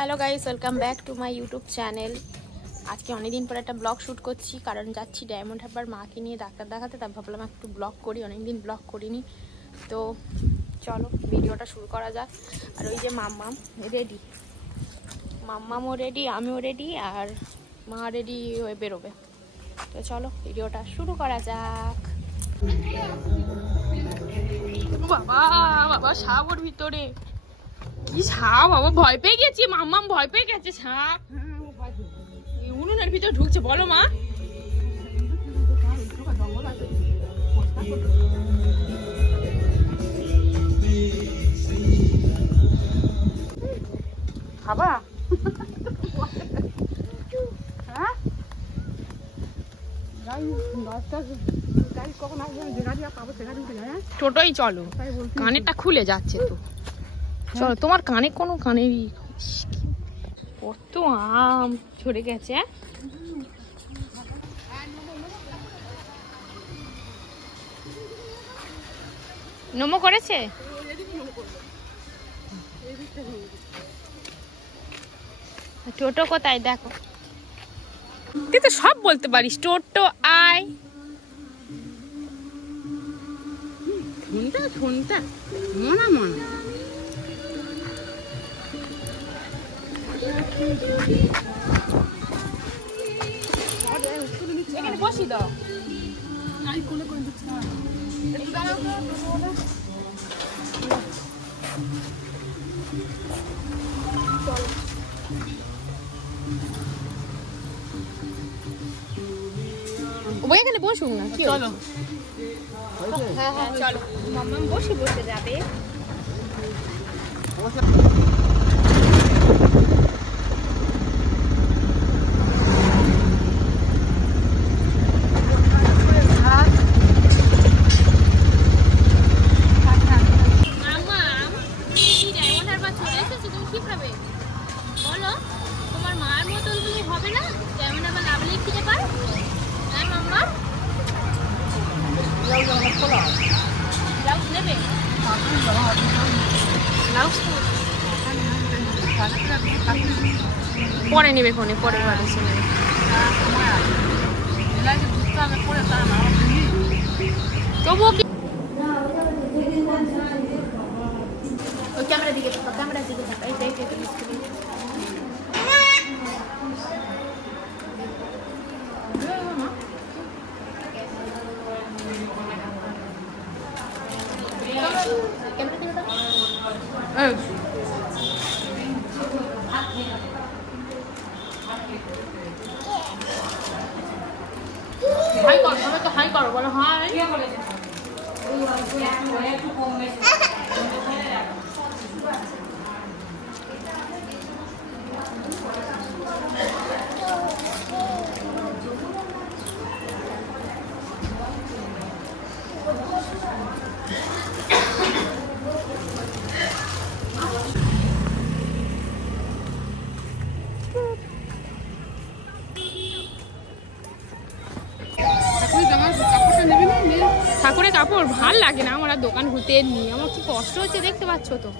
Hello guys, welcome back to my YouTube channel. আজকে অনেকদিন পর একটা ব্লগ শ্যুট করছি, কারণ যাচ্ছি ডায়মন্ড হারবার মাকে নিয়ে ডাক্তার দেখাতে। তাই ভাবলাম একটু ব্লগ করি, অনেকদিন ব্লগ করিনি। তো চলো ভিডিওটা শুরু করা যাক। আর ওই যে মাম্মাম রেডি, মাম্মামও রেডি, আমিও রেডি, আর মা রেডি হয়ে বেরোবে। তো চলো ভিডিওটা শুরু করা যাক। বাবা বাবা সাপ ওর ভিতরে, কি সাপ বাবা, ভয় পেয়ে গেছি, মাম্মাম ভয় পেয়ে গেছে। সাপ উনুনের ভিতরে ঢুকছে, বলো মা। খাবা? টোটোই চলো, কানেরটা খুলে যাচ্ছে তো। চলো, তোমার কানে কোনো কানেরই কত আম ঝরে গেছে। নমো করেছে, টোটো কোথায় দেখো। তুই তো সব বলতে পারিস, টোটো আয়। শুনতা মনা মনা এখানে বসি দাও। এখানে বসুন না, কি চলো। হ্যাঁ হ্যাঁ চলো, মাম্মাম বসে বসে যাবে। পরে নেবে ফোনে, পরে বাড়ি নেবে। তবুও কি ওই ক্যামেরা দিকে থাকা, ক্যামেরা দিকে থাকা। এই দেখ হাই কর, সবাইকে হাই করো, বলো হাই। ঠাকুরের কাপড় ভাল লাগে না আমার, দোকান ঘুরতে নিই, আমার কি কষ্ট হচ্ছে দেখতে পাচ্ছ তো।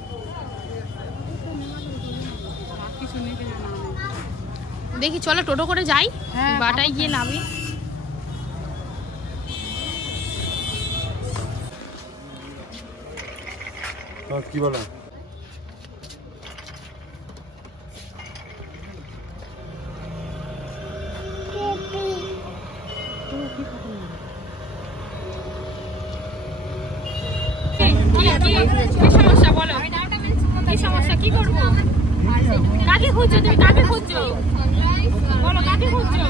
দেখি চলো টোটো করে যাই, বাটায় গিয়ে নামি। কি বলো? কি সমস্যা বলো, কি সমস্যা, কি করবো? কাকে খুঁজছো তুমি, কাকে খুঁজছো বলো, কাকে খুঁজছো?